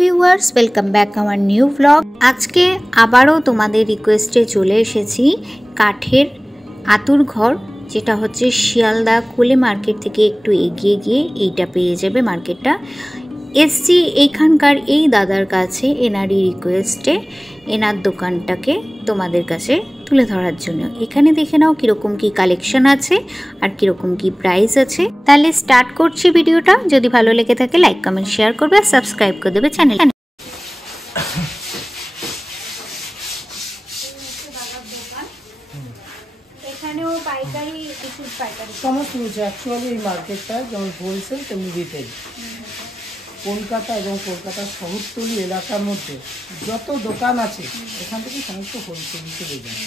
Viewers, welcome back our new blog. আজকে আবারও তোমাদের রিকোয়েস্টে চলে এসেছি কাঠের আতুর ঘর, যেটা হচ্ছে শিয়ালদা কোলে মার্কেট থেকে একটু এগিয়ে গিয়ে এইটা পেয়ে যাবে মার্কেটটা। এসছি এইখানকার এই দাদার কাছে এনারই রিকোয়েস্টে এনার দোকানটাকে তোমাদের কাছে তুলে ধরার জন্য। এখানে দেখে নাও কীরকম কী কালেকশন আছে আর কীরকম কী প্রাইস আছে। তাহলে স্টার্ট করছি ভিডিওটা। যদি ভালো লেগে থাকে লাইক কমেন্ট শেয়ার করবে আর সাবস্ক্রাইব করে দেবে চ্যানেল। এখানেও পাইকারি পাইকারি সমস্ত কিছু অ্যাকচুয়ালি এই মার্কেটটা যেমন হোলসেল তেমনি রিটেল। কলকাতা এবং কলকাতার শহরতলি এলাকার মধ্যে যত দোকান আছে এখান থেকে সমস্ত হোলসেল হিসেবে যায়।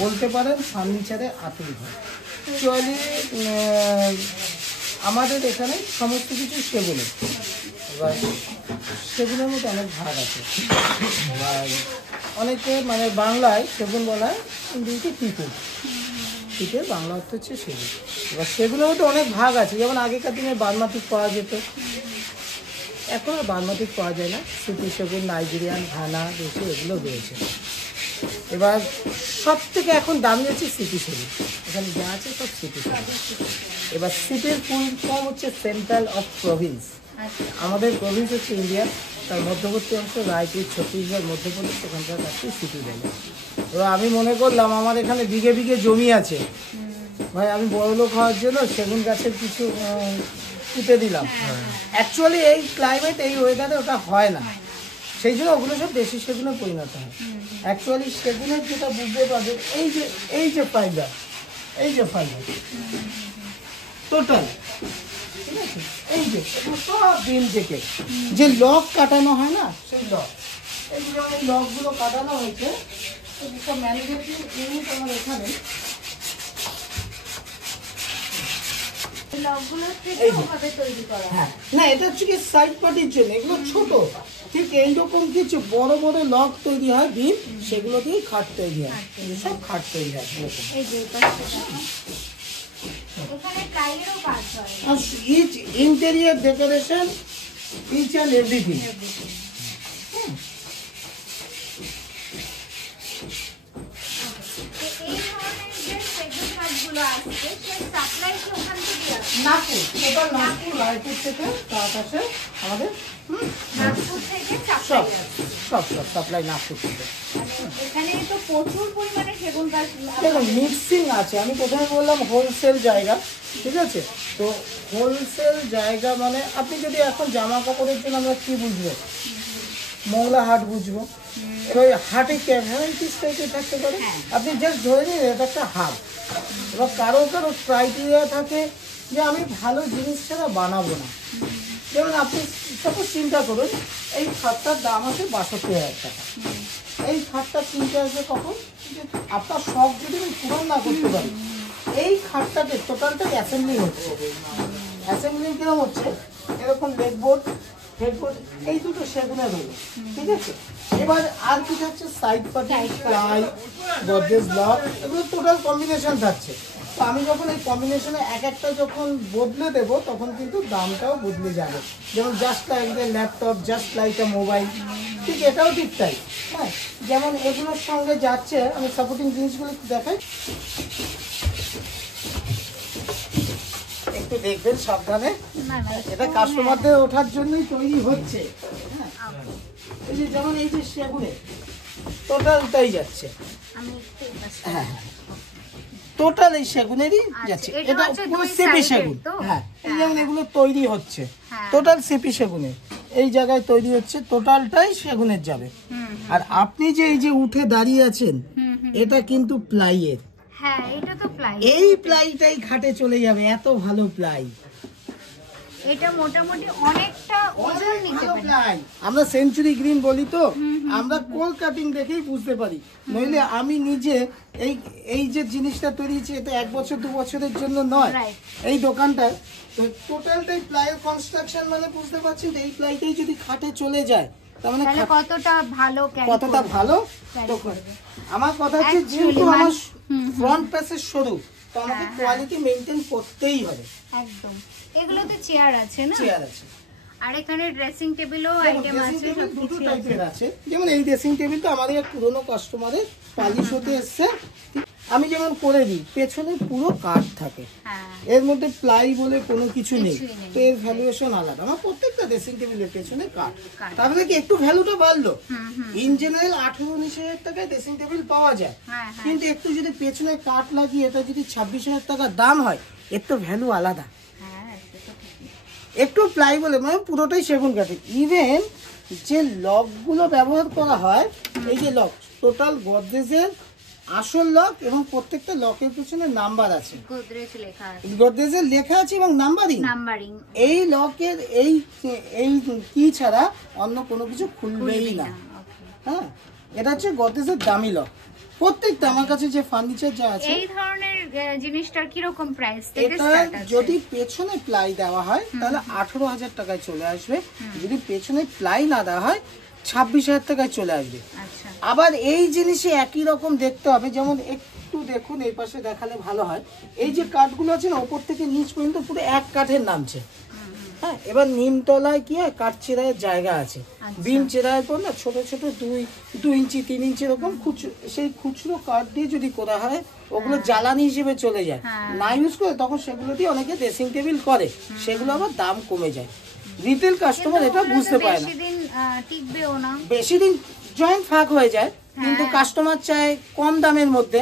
বলতে পারেন ফার্নিচারে আতুর ঘর। অ্যাকচুয়ালি আমাদের এখানে সমস্ত কিছু সেগুলো, এবার সেগুলোর মধ্যে অনেক ভাগ আছে। অনেকে মানে বাংলায় সেগুন বলা হয়, ইংরেজিতে টিপুর। টিপের বাংলা অর্থ হচ্ছে সেগুন। এবার সেগুলোর মধ্যে অনেক ভাগ আছে। যেমন আগেকার দিনে বার্মাটিক পাওয়া যেত, এখন আর বার্মাটিক পাওয়া যায় না। সিটি সেগুন, নাইজেরিয়ান, ঘানা, দেশি এগুলো রয়েছে। এবার সব থেকে এখন দামি হচ্ছে সিটি সেগুন। এখানে যা আছে সব সিটি সেগুন। এবার সিটির ফুল ফর্ম হচ্ছে সেন্ট্রাল অফ প্রভিন্স। আমাদের প্রভিন্স হচ্ছে ইন্ডিয়া, তার মধ্যবর্তী অংশ রায়পুর, ছত্তিশগড়, মধ্যপ্রদেশ, সেখানকার কাছে সিটি বলে। এবার আমি মনে করলাম আমার এখানে বিঘে বিঘে জমি আছে, ভাই আমি বড় লোক হওয়ার জন্য সেগুন গাছের কিছু পুঁতে দিলাম। অ্যাকচুয়ালি এই ক্লাইমেট, এই ওয়েদারে ওটা হয় না, সেই জন্য ওগুলো সব দেশি সেগুনে পরিণত হয়। অ্যাকচুয়ালি সেগুনের যেটা বুঝতে পারবে, এই যে ফাইবার টোটাল, ঠিক আছে, এই যে সব বিল থেকে যে লক কাটানো হয় না, সেই লক, এইগুলো এই লকগুলো কাটানো হয়েছে। সব ম্যানুফ্যাকচারিং ইউনিট আমার এখানে। না, এটা হচ্ছে কি সাইড পার্টির জন্য, এগুলো ছোট। ঠিক এইরকম কিছু বড় বড় লক তৈরি হয় বিম, সেগুলো দিয়ে খাট তৈরি হয়, সব খাট তৈরি হয়। Each interior decoration, each and everything. Nagpur, total Nagpur, Raipur থেকে তার কাছে আমাদের সব সাপ্লাই নাগপুর থেকে। এখানে তো প্রচুর পরিমাণে সেগুন গাছ দেখুন মিক্সিং আছে। আমি প্রথমে বললাম হোলসেল জায়গা, ঠিক আছে। তো হোলসেল জায়গা মানে আপনি যদি এখন জামা কাপড়ের জন্য আমরা কী বুঝবো, মংলা হাট বুঝবো। এবার হাটে ভ্যারাইটিস টাইপের থাকতে পারে। আপনি জাস্ট ধরে নিন এটা একটা হাট। এবার কারো কারো ক্রাইটেরিয়া থাকে যে আমি ভালো জিনিস ছাড়া বানাবো না। যেমন আপনি সাপোজ চিন্তা করুন, এই খাটটার দাম আছে 62,000 টাকা। এই খাটটা কিনতে আসবে কখন? আপনার শখ যদি আমি পূরণ না করতে পারি। এই খাটটাকে টোটালটাই অ্যাসেম্বলিং হচ্ছে। অ্যাসেম্বলিং কিরকম হচ্ছে, এরকম লেগবোর্ড, হেডবোর্ড, এই দুটো সেগুনের হলো, ঠিক আছে। এবার আর কি থাকছে, সাইড পার্টি, প্লাই, গর্জেস ব্লক, এগুলো টোটাল কম্বিনেশন থাকছে। তো আমি যখন এই কম্বিনেশনে এক একটা যখন বদলে দেবো, তখন কিন্তু দামটাও বদলে যাবে। যেমন just like a laptop, just like a mobile, ঠিক এটাও ঠিক তাই। হ্যাঁ, যেমন এগুলোর সঙ্গে যাচ্ছে, আমি সাপোর্টিং জিনিসগুলো দেখাই, একটু দেখবেন সাবধানে। এটা কাস্টমারদের ওঠার জন্যই তৈরি হচ্ছে। এই যে যেমন এই যে সেগুনে টোটালটাই যাচ্ছে, হ্যাঁ টোটাল এই সেগুনেরই যাচ্ছে। এটা পুরো সিপি সেগুন। হ্যাঁ, এই যেমন এগুলো তৈরি হচ্ছে টোটাল সিপি সেগুনের, এই জায়গায় তৈরি হচ্ছে, টোটালটাই সেগুনের যাবে। আর আপনি যে এই যে উঠে দাঁড়িয়ে আছেন, এটা কিন্তু প্লাইয়ের। হ্যাঁ, এটা তো প্লাই। এই প্লাইটাই ঘাটে চলে যাবে, এত ভালো প্লাই। এটা মোটামুটি অনেকটা ওজন নিতে পারে। আমরা সেঞ্চুরি গ্রিন বলি, তো আমরা কোল কাটিং দেখেই বুঝতে পারি। নইলে আমি নিজে এই যে জিনিসটা তৈরি হচ্ছে, এটা 1 বছর 2 বছরের জন্য নয়। এই দোকানটা তো টোটালটাই প্লাইয়ের কনস্ট্রাকশন, মানে বুঝতে পারছেন এই প্লাইটাই যদি খাটে চলে যায়, তার মানে কতটা ভালো। আমার কথা হচ্ছে, যেহেতু আমার ফ্রন্ট প্যাসের সরু, তো আমাকে কোয়ালিটি মেইনটেইন করতেই হবে। একদম। এগুলোতে চেয়ার আছে না? চেয়ার আছে। আর এখানে ড্রেসিং টেবিলও আইটেম আছে, দুটো টাইপের আছে। যেমন এই ড্রেসিং টেবিলটা আমাদের এক পুরনো কাস্টমারের পালিশ হতে এসছে, আমি যেমন করে দিই, পেছনে পুরো কাঠ থাকে, এর মধ্যে প্লাই বলে কোনো কিছু নেই, তো এর ভ্যালুয়েশন আলাদা। আমার প্রত্যেকটা ড্রেসিং টেবিলের পেছনে কাঠ, তাহলে কি একটু ভ্যালুটা বাড়লো। ইন জেনারেল 18-19 টাকায় ড্রেসিং টেবিল পাওয়া যায়, কিন্তু একটু যদি পেছনে কাঠ লাগিয়ে এটা যদি 26,000 টাকা দাম হয়, এর তো ভ্যালু আলাদা। একটু প্লাই বলে মানে পুরোটাই সেগুন কাঠে। ইভেন যে লকগুলো ব্যবহার করা হয়, এই যে লক, টোটাল গডরেজের আসল লক এবং প্রত্যেকটা লকের পিছনে নাম্বার আছে, গডরেজের লেখা আছে এবং নাম্বারিং। এই লকের এই কি ছাড়া অন্য কোনো কিছু খুলবেই না। হ্যাঁ, এটা হচ্ছে গডরেজের দামি লক। প্রত্যেকটা আমার কাছে যে ফার্নিচার যা আছে, এই ধরনের জিনিসটার কি রকম প্রাইস থেকে স্টার্ট আছে? যদি পেছনে প্লাই দেওয়া হয় তাহলে 18,000 টাকায় চলে আসবে, যদি পেছনে প্লাই না দেওয়া হয় 26,000 টাকায় চলে আসবে। আবার এই জিনিসে একই রকম দেখতে হবে, যেমন একটু দেখুন এই পাশে দেখালে ভালো হয়। এই যে কাঠগুলো আছে না, ওপর থেকে নিচ পর্যন্ত পুরো এক কাঠের নামছে। হ্যাঁ, এবার নিমতলায় কি হয়, কাঠ চেরাইয়ের জায়গা আছে, বিম চেরাইয়ের পর না ছোট ছোট 2 ইঞ্চি 3 ইঞ্চি এরকম সেই খুচরো কাঠ দিয়ে যদি করা হয়, ওগুলো জ্বালানি হিসেবে চলে যায়, না ইউজ করে তখন সেগুলো দিয়ে অনেকে ড্রেসিং টেবিল করে, সেগুলো আবার দাম কমে যায়। রিটেল কাস্টমার এটা বুঝতে পারে না, বেশি দিন জয়েন্ট ফাঁক হয়ে যায়, কিন্তু কাস্টমার চায় কম দামের মধ্যে,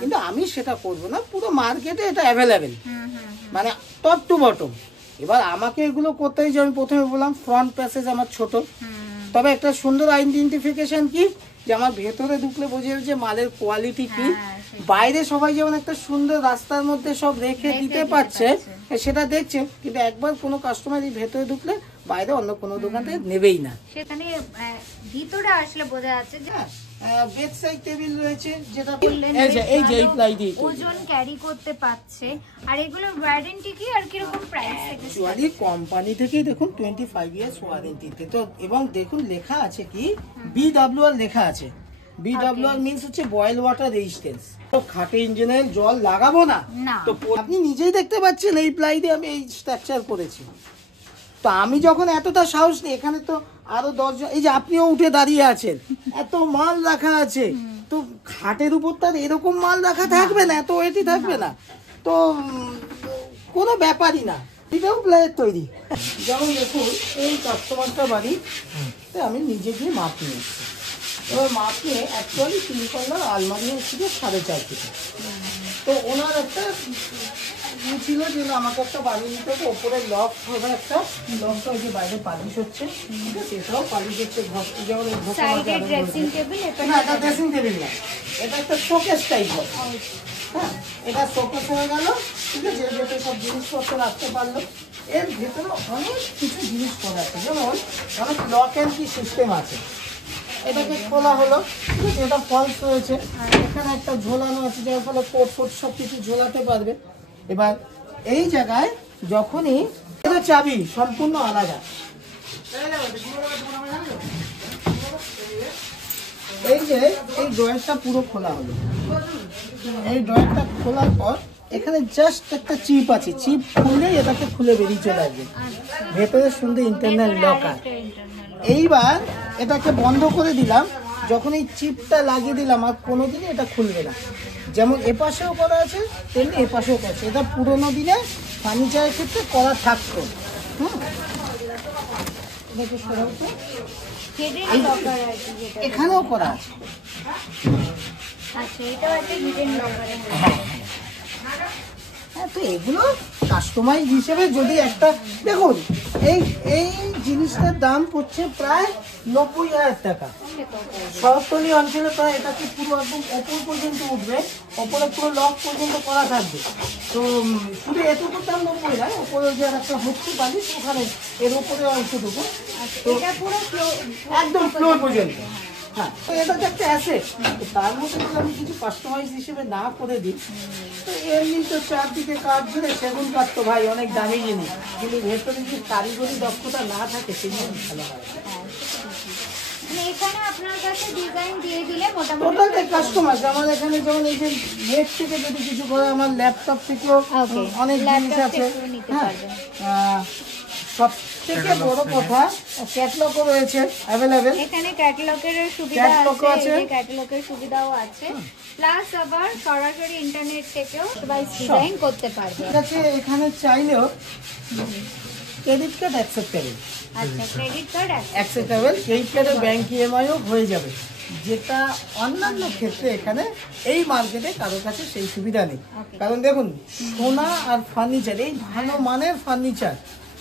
কিন্তু আমি সেটা করব না। পুরো মার্কেটে এটা অ্যাভেলেবেল, মানে টপ টু বটম। এবার আমাকে এগুলো করতে হয়, যে আমি প্রথমে বললাম ফ্রন্ট প্যাসেজ আমার ছোট, তবে একটা সুন্দর আইডেন্টিফিকেশন কি, যে আমার ভেতরে ঢুকলে বোঝা যাবে যে মালের কোয়ালিটি কি। বাইরে সবাই যেমন একটা সুন্দর রাস্তার মধ্যে সব রেখে দিতে পারছে, সেটা দেখছে, কিন্তু একবার কোনো কাস্টমার এই ভেতরে ঢুকলে বাইরে অন্য কোনো দোকান থেকে নেবেই না। সেখানে ভিতরে আসলে বোঝা যাচ্ছে যে বেড সাইড টেবিল রয়েছে, যেটা এই যে এই প্লাই দিয়ে ওজন ক্যারি করতে পারছে। আর এগুলোর ওয়ারেন্টি কি আর কি রকম প্রাইস থেকে? অ্যাকচুয়ালি কোম্পানি থেকেই দেখুন 25 ইয়ার্স ওয়ারেন্টিতে, তো এবং দেখুন লেখা আছে কি BWR লেখা আছে। BWR মিন্স হচ্ছে বয়েল ওয়াটার রেজিস্ট্যান্স। তো খাটে ইঞ্জিনের জল লাগাবো না, তো আপনি নিজেই দেখতে পাচ্ছেন এই প্লাই দিয়ে আমি এই স্ট্রাকচার করেছি। তো আমি যখন এতটা সাহস নিই, এখানে তো আরো 10 জন, এই যে আপনিও উঠে দাঁড়িয়ে আছেন, এত মাল রাখা আছে, তো খাটের উপর তার এরকম মাল রাখা থাকবে না, এত ওয়েটই থাকবে না, তো কোনো ব্যাপারই না। এটাও প্লাইয়ের তৈরি। যেমন দেখুন এই কাস্টমারটা বাড়ি, আমি নিজে গিয়ে মাপ নিয়ে এসেছি। এবার মাপ নিয়ে অ্যাকচুয়ালি 3 পাল্লার আলমারি হচ্ছিল 4.5 ফিট। তো ওনার একটা ছিল যে আমাকে একটা বানিয়ে নিতে হবে, ওপরে লক হবে, একটা লকটা ওই যে বাইরে পালিশ হচ্ছে, ঠিক আছে, এটাও পালিশ হচ্ছে। যেমন ড্রেসিং টেবিল, এটা ড্রেসিং টেবিল না, এটা একটা শোকেস টাইপ হবে। হ্যাঁ, এটা শোকেস হয়ে গেল, ঠিক আছে, এর ভেতরে সব জিনিসপত্র রাখতে পারলো। এর ভেতরে অনেক কিছু জিনিস করা আছে, যেমন অনেক লক অ্যান্ড কি সিস্টেম আছে। এটাকে খোলা হলো, ঠিক আছে, এটা ফলস রয়েছে, এখানে একটা ঝোলানো আছে, যার ফলে কোট ফোট সব কিছু ঝোলাতে পারবে। এবার এই জায়গায় যখনই এটা চাবি সম্পূর্ণ আলাদা, এই যে এই ড্রয়ারটা পুরো খোলা হলো, এই ড্রয়ারটা খোলার পর এখানে জাস্ট একটা চিপ আছে, চিপ খুললেই এটাকে খুলে বেরিয়ে চলে আসবে, ভেতরে সুন্দর ইন্টারনাল লকার। এইবার এটাকে বন্ধ করে দিলাম, যখন এই চিপটা লাগিয়ে দিলাম আর কোনোদিনই এটা খুলবে না। যেমন এপাশেও করা আছে তেমনি এপাশেও করা আছে, এটা পুরোনো দিনে ফার্নিচারের ক্ষেত্রে করা থাকতো। এখানেও করা আছে। হ্যাঁ, তো এগুলো কাস্টমাইজ হিসেবে যদি একটা দেখুন, এই জিনিসটার দাম পড়ছে প্রায় 90,000 টাকা। শহরতলি অঞ্চলে প্রায় এটাকে পুরো একদম ওপর পর্যন্ত উঠবে, ওপরে পুরো লক পর্যন্ত করা থাকবে। তো শুধু এটুকু দাম 90,000, ওপরে যে একটা হচ্ছে বালিশ ওখানে এর উপরে অংশটুকু, তো একদম ফ্লোর পর্যন্ত। হ্যাঁ, তো এটা তো একটা অ্যাসেট, তার মধ্যে যদি আমি কিছু কাস্টমাইজ হিসেবে না করে দিই, তো এমনি তো চারদিকে কাঠ ধরে সেগুন কাঠ তো ভাই অনেক দামি জিনিস, কিন্তু ভেতরে যদি কারিগরি দক্ষতা না থাকে সেগুলো ভালো হয়। কাস্টমার আমার এখানে যেমন এই যে নেট থেকে যদি কিছু করে, আমার ল্যাপটপ থেকেও অনেক জিনিস আছে। হ্যাঁ, সব সবথেকে বড় কথা ক্যাটালগও রয়েছে अवेलेबल। এখানে ক্যাটালগের সুবিধা আছে, এই ক্যাটালগের সুবিধাও আছে, প্লাস আবার সরাসরি ইন্টারনেট থেকেও ডিভাইস ডিজাইন করতে পারবে। ঠিক আছে, এখানে চাইলেও ক্রেডিট কার্ড অ্যাকসেপ্টেবল। আচ্ছা, ক্রেডিট কার্ড অ্যাকসেপ্টেবল, ক্রেডিট কার্ডে ব্যাংক ইএমআইও হয়ে যাবে, যেটা অন্যান্য ক্ষেত্রে এখানে এই মার্কেটে কারোর কাছে সেই সুবিধা নেই। কারণ দেখুন, সোনা আর ফার্নিচার, এই ভালো মানের ফার্নিচার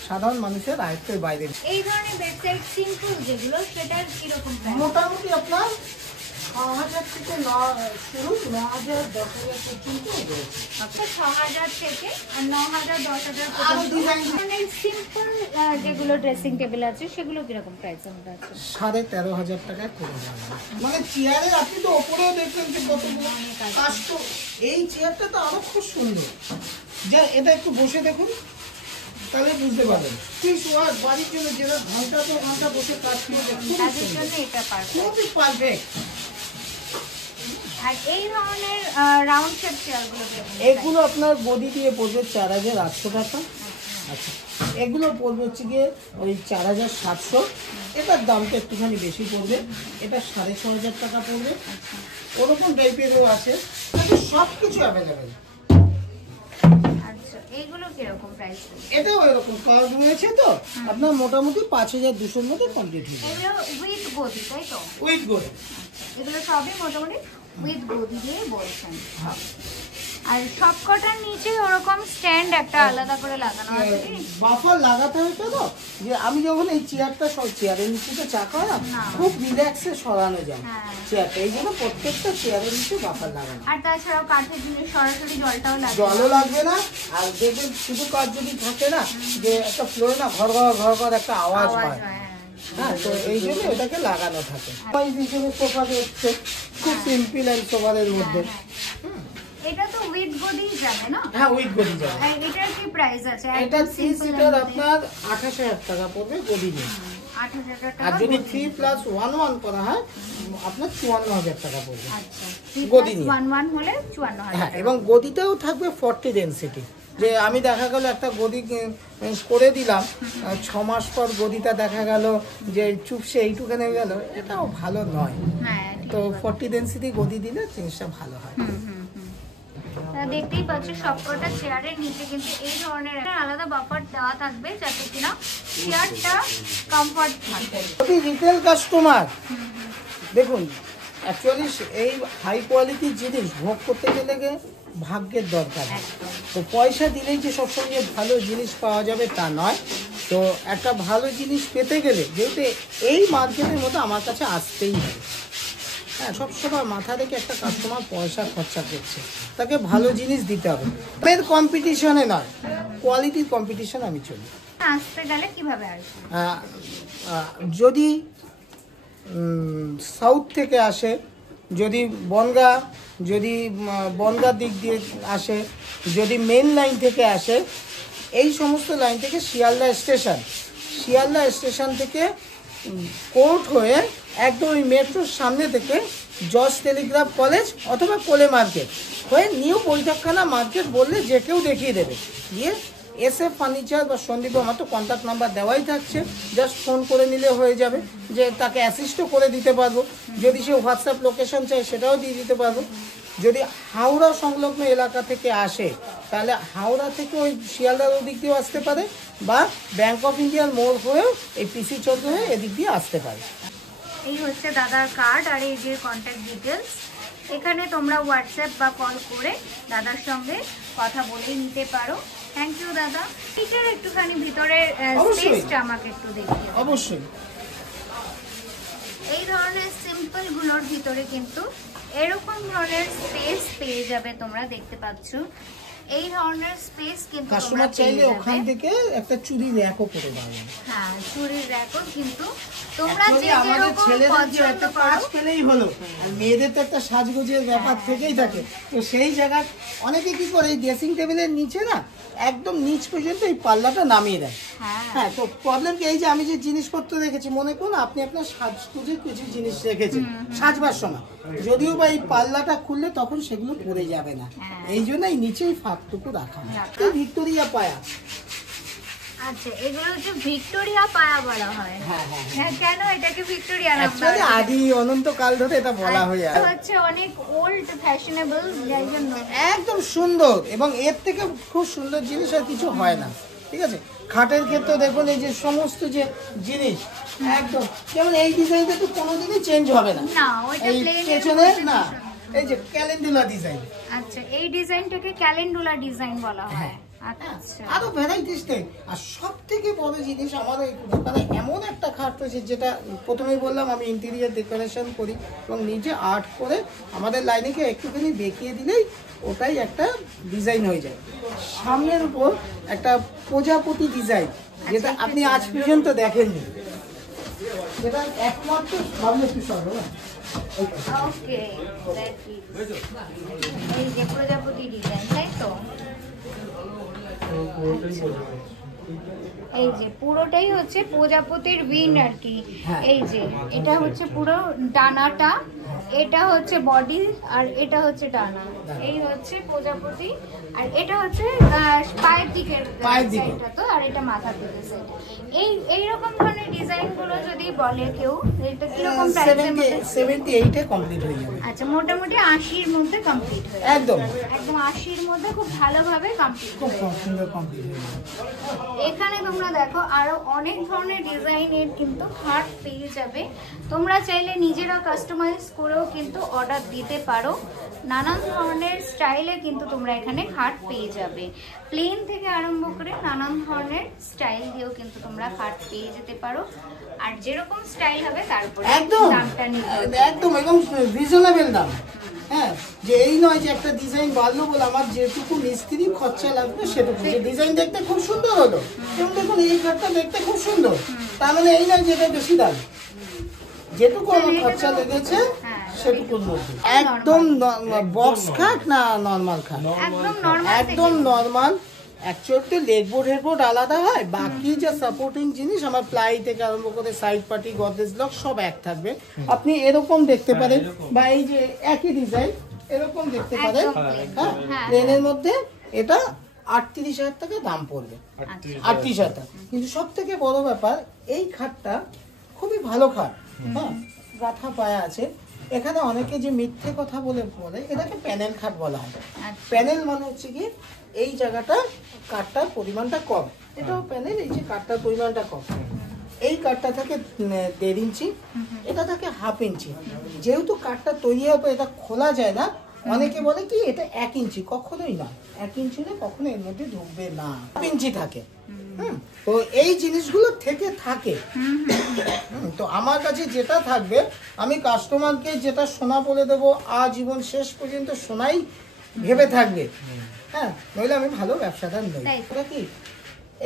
সাধারণ মানুষের আয়ত্তের বাইরে। এই ধরনের বেডসাইড সিম্পল যেগুলো, সেটার কিরকম প্রাইস? মোটামুটি আপনার ৬,০০০ থেকে শুরু, ৯,০০০ ১০,০০০ পর্যন্ত রয়েছে। আচ্ছা, ৬,০০০ থেকে আর ৯,০০০ ১০,০০০ আরো ডিজাইন সিম্পল যেগুলো ড্রেসিং টেবিল আছে সেগুলো কিরকম প্রাইসের মধ্যে আছে? ১৩,৫০০ টাকায় করে যাবে। মানে চেয়ারের আপনি তো ওপরেও দেখবেন যে কতগুলো কাজ, তো এই চেয়ারটা তো আরো খুব সুন্দর। যা এটা একটু বসে দেখুন, তাহলে বুঝতে পারবেন। পিস ওয়ার্ক বাড়ির জন্য যেটা ঘন্টা তো ঘন্টা বসে কাজ করবে, তাদের জন্য এটা পারফেক্ট। খুবই পারফেক্ট। আর এই ধরনের রাউন্ড শেপ চেয়ারগুলো এগুলো আপনার গদি দিয়ে পড়বে ৪,৮০০ টাকা। আচ্ছা, এগুলো পড়বে হচ্ছে গিয়ে ওই ৪,৭০০। এটার দামটা একটুখানি বেশি পড়বে, এটা ৬,৫০০ টাকা পড়বে। ওরকম টাইপেরও আছে, সব কিছু অ্যাভেলেবেল। আচ্ছা, এইগুলো কিরকম প্রাইস? এটাও এরকম কার্ড রয়েছে, তো আপনার মোটামুটি ৫,২০০-র মধ্যে কমপ্লিট হয়ে যাবে। এগুলো উইথ গদি, তাই তো? উইথ গদি। এগুলো সবই মোটামুটি উইথ গদি দিয়ে বলছেন। আর সবকটার নিচে ওরকম স্ট্যান্ড একটা আলাদা করে লাগানো আছে কি? বাফার লাগাতে হতো তো, যে আমি যখন এই চেয়ারটা চেয়ারের নিচে তো চাকা হয় না, খুব রিল্যাক্সে সরানো যায় চেয়ারটা, এই জন্য প্রত্যেকটা চেয়ারের নিচে বাফার লাগানো। আর তাছাড়াও কাঠের জিনিস, সরাসরি জলটাও লাগবে, জলও লাগবে না। আর দেখবেন শুধু কাঠ যদি থাকে না, যে একটা ফ্লোরে না ঘর ঘর ঘর ঘর একটা আওয়াজ হয়, হ্যাঁ, তো এই জন্য এটাকে লাগানো থাকে। হিসেবে সোফা হচ্ছে খুব সিম্পল অ্যান্ড সোফারের মধ্যে। এটা তো উইথ গদি যাবে না? হ্যাঁ, উইথ গদি যাবে। আর এটার কি প্রাইস আছে? এটা 3 সিটার আপনার ২৮,০০০ টাকা পড়বে গদি নিয়ে। ৮,০০০ টাকা। আর যদি 3+1 করা হয় আপনার ৫৪,০০০ টাকা পড়বে। আচ্ছা, গদি নিয়ে 1 হলে ৫৪,০০০। হ্যাঁ, এবং গদিটাও থাকবে 40 ডেনসিটি। যে আমি দেখা গেল একটা গদি করে দিলাম, ৬ মাস পর গদিটা দেখা গেল যে চুপসে এইটুখানে গেল, এটাও ভালো নয়। হ্যাঁ, তো 40 ডেনসিটি গদি দিলে জিনিসটা ভালো হয়। দেখতেই পাচ্ছ সবকটা চেয়ারের নিচে কিন্তু এই ধরনের একটা আলাদা বাফার দেওয়া থাকবে, যাতে কিনা চেয়ারটা কমফর্ট থাকবে। যদি রিটেল কাস্টমার দেখুন, অ্যাকচুয়ালি এই হাই কোয়ালিটির জিনিস ভোগ করতে গেলে ভাগ্যের দরকার। তো পয়সা দিলেই যে সবসময় ভালো জিনিস পাওয়া যাবে তা নয়। তো একটা ভালো জিনিস পেতে গেলে যেহেতু এই মার্কেটের মতো আমার কাছে আসতেই হবে। হ্যাঁ, সবসময় মাথা রেখে একটা কাস্টমার পয়সা খরচা করছে, তাকে ভালো জিনিস দিতে হবে। এর কম্পিটিশনে নয়, কোয়ালিটির কম্পিটিশন আমি চলি। আসতে গেলে কিভাবে আসবে? যদি সাউথ থেকে আসে, যদি বনগাঁ দিক দিয়ে আসে, যদি মেন লাইন থেকে আসে, এই সমস্ত লাইন থেকে শিয়ালদা স্টেশন থেকে কোর্ট হয়ে একদম ওই মেট্রোর সামনে থেকে জজ টেলিগ্রাফ কলেজ অথবা কোলে মার্কেট হয়ে নিউ বৈঠকখানা মার্কেট বললে যে কেউ দেখিয়ে দেবে। গিয়ে SF ফার্নিচার বা সন্দীপ, আমার তো কন্ট্যাক্ট নাম্বার দেওয়াই থাকছে, জাস্ট ফোন করে নিলে হয়ে যাবে। যে তাকে অ্যাসিস্টও করে দিতে পারবো, যদি সে হোয়াটসঅ্যাপ লোকেশন চায় সেটাও দিয়ে দিতে পারবো। যদি হাওড়া সংলগ্ন এলাকা থেকে আসে, তাহলে হাওড়া থেকে ওই শিয়ালদার ওদিক দিয়েও আসতে পারে, বা ব্যাংক অফ ইন্ডিয়ার মোড় হয়েও এই PC চৌধুরী হয়ে এদিক দিয়ে আসতে পারে। এই হচ্ছে দাদার কার্ড আর এই যে কন্ট্যাক্ট ডিটেলস। এখানে তোমরা হোয়াটসঅ্যাপ বা কল করে দাদার সঙ্গে কথা বলে নিতে পারো। থ্যাংক ইউ দাদা। এটার একটুখানি ভিতরে স্পেসটা আমাকে একটু দেখিয়ে। অবশ্যই এই ধরনের সিম্পল গুলোর ভিতরে কিন্তু এরকম ধরনের স্পেস পেয়ে যাবে, তোমরা দেখতে পাচ্ছ। এই ধরনের স্পেস কিন্তু কাস্টমার চাইলে ওখান থেকে একটা চুরি র্যাকও করে দেওয়া যাবে। হ্যাঁ, চুরির র্যাকও কিন্তু তোমরা যে আমাদের ছেলেদের যে পছন্দ একটা করো, কাজ পেলেই হলো, আর মেয়েদের তো একটা সাজগোজের ব্যাপার থেকেই থাকে। তো সেই জায়গায় অনেকে কি করে, এই ড্রেসিং টেবিলের নিচে না একদম নিচ পর্যন্ত এই পাল্লাটা নামিয়ে দেয়। হ্যাঁ, তো প্রবলেম কি, এই যে আমি যে জিনিসপত্র রেখেছি, মনে করুন আপনি আপনার সাজগোজের কিছু জিনিস রেখেছেন সাজবার সময়, যদিও বা এই পাল্লাটা খুললে তখন সেগুলো পড়ে যাবে না, এই জন্য এই নিচেই ফাঁকটুকু রাখা হয়। ভিক্টোরিয়া পায়া আচ্ছা, এগুলো হচ্ছে ভিক্টোরিয়া পায়া বলা হয়। হ্যাঁ, কেন এটাকে ভিক্টোরিয়া নাম দেওয়া হয়েছে? আদি অনন্তকাল ধরে এটা বলা হয়ে আছে। হচ্ছে অনেক ওল্ড ফ্যাশনেবল, যাই জন্য একদম সুন্দর, এবং এর থেকে খুব সুন্দর জিনিস আর কিছু হয় না। ঠিক আছে, খাটের ক্ষেত্রে দেখুন এই যে সমস্ত যে জিনিস একদম যেমন এই ডিজাইনটা তো কোনোদিনই চেঞ্জ হবে না। না, ওইটা এই প্লেন পেছনে না, এই যে ক্যালেন্ডুলা ডিজাইন। আচ্ছা, এই ডিজাইনটাকে ক্যালেন্ডুলা ডিজাইন বলা হয়। আচ্ছা, আরো ভ্যারাইটিস নেই। আর সব থেকে বড় জিনিস আমাদের এই দোকানে এমন একটা খাট রয়েছে, যেটা প্রথমেই বললাম আমি ইন্টেরিয়ার ডেকোরেশন করি এবং নিজে আর্ট করে আমাদের লাইনেকে একটুখানি দেখিয়ে দিলেই ওটাই একটা ডিজাইন হয়ে যায়। সামনের উপর একটা প্রজাপতি ডিজাইন, যেটা আপনি আজ পর্যন্ত দেখেননি, যেটা একমাত্র ভাবলে কি সরো না। ওকে, এই যে প্রজাপতি ডিজাইন, তাই তো? এই যে পুরোটাই হচ্ছে প্রজাপতির উইং আর কি। এই যে এটা হচ্ছে পুরো ডানাটা, এটা হচ্ছে বডি, আর এটা হচ্ছে ডানা। এই হচ্ছে প্রজাপতি, আর এটা হচ্ছে পায়ের দিকের সাইডটা তো, আর এটা মাথার দিকের সাইড। এইরকম ধরনের ডিজাইন গুলো যদি বলে কেউ, এটা কিরকম প্রাইসের মধ্যে? 78 এ কমপ্লিট হয়ে যাবে। আচ্ছা, মোটামুটি 80 এর মধ্যে কমপ্লিট হয়ে যাবে। একদম একদম 80 এর মধ্যে খুব ভালোভাবে কমপ্লিট, খুব সুন্দর কমপ্লিট হয়ে যাবে। এখানে তোমরা দেখো আরো অনেক ধরনের ডিজাইনের কিন্তু খাট পেয়ে যাবে। তোমরা চাইলে নিজেরা কাস্টমাইজ করেও কিন্তু অর্ডার দিতে পারো। নানান ধরনের স্টাইলে কিন্তু তোমরা এখানে খাট পেয়ে যাবে। প্লেন থেকে আরম্ভ করে নানান ধরনের স্টাইল দিয়েও কিন্তু তোমরা খাট পেয়ে যেতে পারো। আর যেরকম স্টাইল হবে তারপরে দামটা নির্ভর। একদম একদম রিজনেবল দাম। হ্যাঁ, যে এই নয় যে একটা ডিজাইন বাড়লো বলে আমার যেটুকু মিস্ত্রি খরচা লাগবে সেটুকু। যে ডিজাইন দেখতে খুব সুন্দর হলো, এবং দেখুন এই ঘরটা দেখতে খুব সুন্দর, তার মানে এই নয় যে এটা বেশি দাম। যেটুকু আমার খরচা লেগেছে সেটুকুর মধ্যে। একদম বক্স খাট না নর্মাল খাট? একদম normal. Actually leg board headboard আলাদা হয়, বাকি যা সাপোর্টিং জিনিস আমার প্লাই থেকে আরম্ভ করে সাইড পার্টি গদরেজ ব্লক সব এক থাকবে। আপনি এরকম দেখতে পারেন, বা এই যে একই ডিজাইন এরকম দেখতে পারেন। হ্যাঁ, প্লেনের মধ্যে এটা 38,000 টাকা দাম পড়বে, 38,000 টাকা। কিন্তু সব থেকে বড় ব্যাপার, এই খাটটা খুবই ভালো খাট। হ্যাঁ, গাঁথা পায়া আছে। এখানে অনেকে যে মিথ্যে কথা বলে এটাকে প্যানেল খাট বলা হয়। প্যানেল মানে হচ্ছে কি এই জায়গাটা কাঠটার পরিমাণটা কম, এটাও প্যানেল, এই যে কাঠটার পরিমাণটা কম। এই কাঠটা থাকে 1.5 ইঞ্চি, এটা থাকে 1/2 ইঞ্চি। যেহেতু কাঠটা তৈরি হবে এটা খোলা যায় না, অনেকে বলে কি এটা 1 ইঞ্চি, কখনোই না। 1 ইঞ্চি না, কখনো এর মধ্যে ঢুকবে না, 1/2 ইঞ্চি থাকে। তো এই জিনিসগুলো থেকে থাকে। তো আমার কাছে যেটা থাকবে আমি কাস্টমারকে যেটা সোনা বলে দেবো, আজীবন শেষ পর্যন্ত সোনাই ভেবে থাকবে। হ্যাঁ, নইলে আমি ভালো ব্যবসাদার নই। ওটা কি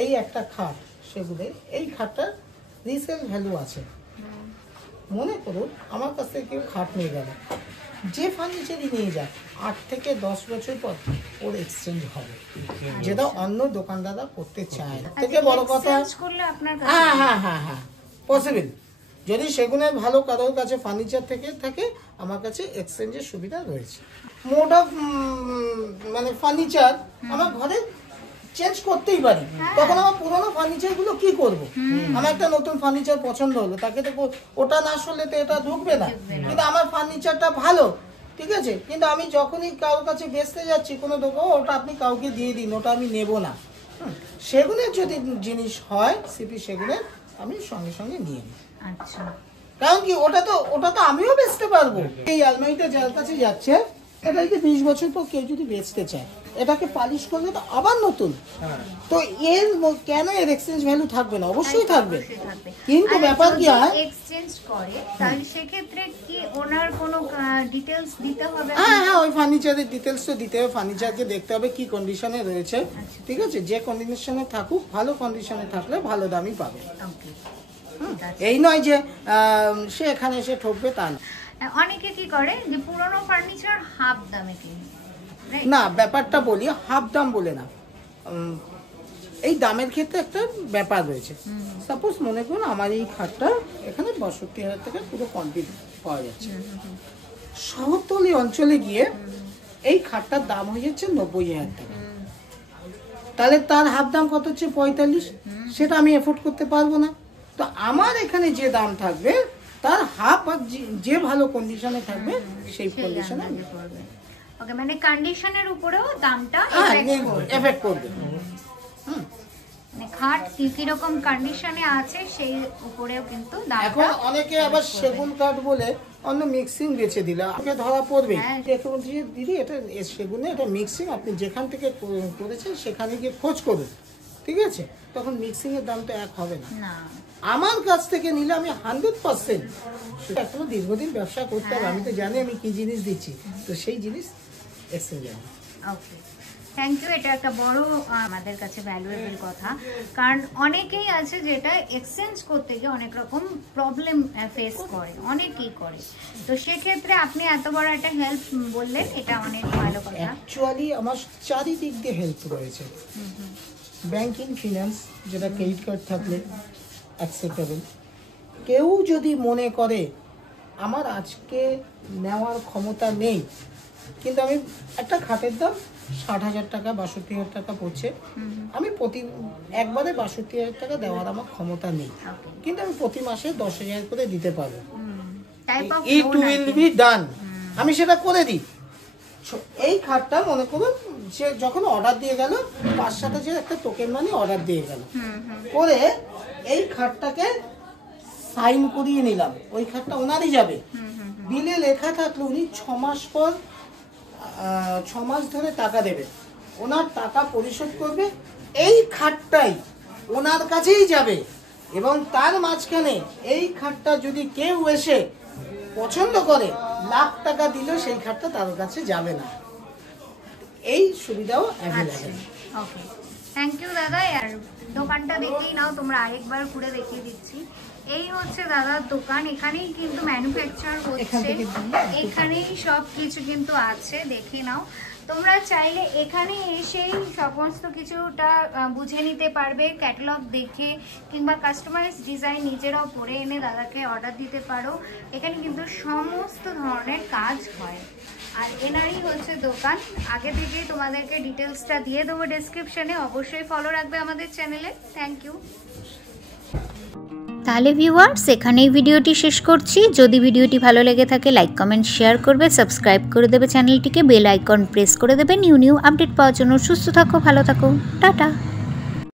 এই একটা খাট, সেগুলো এই খাটটার রিসেল ভ্যালু আছে। মনে করুন আমার কাছ থেকে কেউ খাট নিয়ে গেল, যে ফার্নিচারই নিয়ে যাক 8 থেকে 10 বছর পর ওর এক্সচেঞ্জ হবে, যেটা অন্য দোকানদাররা করতে চায় না। থেকে বড় কথা, হ্যাঁ হ্যাঁ হ্যাঁ হ্যাঁ পসিবল। যদি সেগুনের ভালো কারোর কাছে ফার্নিচার থেকে থাকে, আমার কাছে এক্সচেঞ্জের সুবিধা রয়েছে। মোড অফ মানে ফার্নিচার আমার ঘরে চেঞ্জ করতেই পারি, তখন আমার পুরোনো ফার্নিচারগুলো কি করব? আমার একটা নতুন ফার্নিচার পছন্দ হলো, তাকে তো ওটা না শুনলে তো এটা ঢুকবে না। কিন্তু আমার ফার্নিচারটা ভালো, ঠিক আছে, কিন্তু আমি যখনই কারোর কাছে বেচতে যাচ্ছি কোনো দোকান, ওটা আপনি কাউকে দিয়ে দিন, ওটা আমি নেব না। সেগুনের যদি জিনিস হয় সিপি সেগুনের, আমি সঙ্গে সঙ্গে নিয়ে নিই। আচ্ছা, কারণ কি ওটা তো আমিও বেচতে পারবো। এই আলমারিটা যার কাছে যাচ্ছে, এটাকে 20 বছর পর কেউ যদি বেচতে চায়, এটাকে পালিশ করলে তো আবার নতুন। তো এর কেন এর এক্সচেঞ্জ ভ্যালু থাকবে না? অবশ্যই থাকবে। কিন্তু ব্যাপার কি হয়, এক্সচেঞ্জ করে তাহলে সেক্ষেত্রে কি ওনার কোনো ডিটেইলস দিতে হবে? হ্যাঁ হ্যাঁ, ওই ফার্নিচারের ডিটেইলস তো দিতে হবে। ফার্নিচারকে দেখতে হবে কি কন্ডিশনে রয়েছে, ঠিক আছে। যে কন্ডিশনে থাকুক, ভালো কন্ডিশনে থাকলে ভালো দামই পাবে। এই নয় যে সে এখানে এসে ঠকবে তা না। অনেকে কি করে যে পুরনো ফার্নিচার হাফ দামে কিনে। না, ব্যাপারটা বলি, হাফ দাম বলে না, এই দামের ক্ষেত্রে একটা ব্যাপার রয়েছে। সাপোজ মনে করুন আমার এই খাটটা এখানে 62,000 টাকা পুরো কমপ্লিট পাওয়া যাচ্ছে, শহরতলি অঞ্চলে গিয়ে এই খাটটার দাম হয়ে যাচ্ছে 90,000 টাকা। তাহলে তার হাফ দাম কত হচ্ছে? 45। সেটা আমি এফোর্ড করতে পারবো না। তো আমার এখানে যে দাম থাকবে তার হাফ আর যে ভালো কন্ডিশনে থাকবে সেই কন্ডিশনে পড়বে। ওকে, মানে কন্ডিশনের উপরেও দামটা এফেক্ট করবে। মানে খাট কি রকম কন্ডিশনে আছে সেই উপরেও কিন্তু দামটা। এখন অনেকে আবার সেগুন কাঠ বলে অন্য মিক্সিং বেচে দিলে আপনাকে ধরা পড়বে। দেখুন দিদি এটা সেগুনে এটা মিক্সিং, আপনি যেখান থেকে করেছেন সেখানে গিয়ে খোঁজ করুন, ঠিক আছে? তখন মিক্সিং এর দামটা এক হবে না। আমার কাছ থেকে নিলে আমি 100% এখনো দীর্ঘদিন ব্যবসা করতে হবে, আমি তো জানি আমি কি জিনিস দিচ্ছি, তো সেই জিনিস এক্সচেঞ্জ হবে। ওকে, থ্যাংক ইউ। এটা একটা বড় আমাদের কাছে ভ্যালুয়েবল কথা, কারণ অনেকেই আছে যেটা এক্সচেঞ্জ করতে গিয়ে অনেক রকম প্রবলেম ফেস করে, অনেকেই করে। তো সেক্ষেত্রে আপনি এত বড় একটা হেল্প বললেন, এটা অনেক ভালো কথা। অ্যাকচুয়ালি আমার চারিদিক দিয়ে হেল্প রয়েছে। ব্যাংকিং, ফিনান্স, যেটা ক্রেডিট কার্ড থাকলে অ্যাকসেপ্টেবল। কেউ যদি মনে করে আমার আজকে নেওয়ার ক্ষমতা নেই, কিন্তু আমি একটা খাটের দাম 60,000 টাকা 62,000 টাকা পড়ছে, আমি একবারে 62,000 টাকা দেওয়ার আমার ক্ষমতা নেই, কিন্তু আমি প্রতি মাসে 10,000 করে দিতে পারবো, ইট উইল বি ডান, আমি সেটা করে দিই। এই খাটটা মনে করুন যে যখন অর্ডার দিয়ে গেল 5-7,000 একটা টোকেন মানি অর্ডার দিয়ে গেল, করে এই খাটটাকে সাইন করিয়ে নিলাম, ওই খাটটা ওনারই যাবে। বিলে লেখা থাকলে উনি 6 মাস পর 6 মাস ধরে টাকা দেবে, ওনার টাকা পরিশোধ করবে, এই খাটটাই ওনার কাছেই যাবে। এবং তার মাঝখানে এই খাটটা যদি কেউ এসে পছন্দ করে, লাখ টাকা দিলেও সেই খাটটা তার কাছে যাবে না। এই সুবিধাও অ্যাভেলেবল। ওকে, থ্যাংক ইউ দাদা। আর দোকানটা দেখেই নাও তোমরা, আরেকবার ঘুরে দেখিয়ে দিচ্ছি। এই হচ্ছে দাদার দোকান, এখানেই কিন্তু ম্যানুফ্যাকচার হচ্ছে, এখানেই সব কিছু কিন্তু আছে, দেখে নাও। তোমরা চাইলে এখানে এসেই সমস্ত কিছুটা বুঝে নিতে পারবে, ক্যাটালগ দেখে, কিংবা কাস্টমাইজ ডিজাইন নিজেরাও পরে এনে দাদাকে অর্ডার দিতে পারো। এখানে কিন্তু সমস্ত ধরনের কাজ হয়। আর এনারই হচ্ছে দোকান। আগে থেকেই তোমাদেরকে ডিটেলসটা দিয়ে দেবো ডেসক্রিপশনে, অবশ্যই ফলো রাখবে আমাদের চ্যানেলে। Thank you. তাহলে ভিউয়ার্স, এখানেই ভিডিওটি শেষ করছি। যদি ভিডিওটি ভালো লেগে থাকে লাইক, কমেন্ট, শেয়ার করবে, সাবস্ক্রাইব করে দেবে চ্যানেলটিকে, বেল আইকন প্রেস করে দেবে নিউ আপডেট পাওয়ার জন্য। সুস্থ থাকো, ভালো থাকো, টাটা।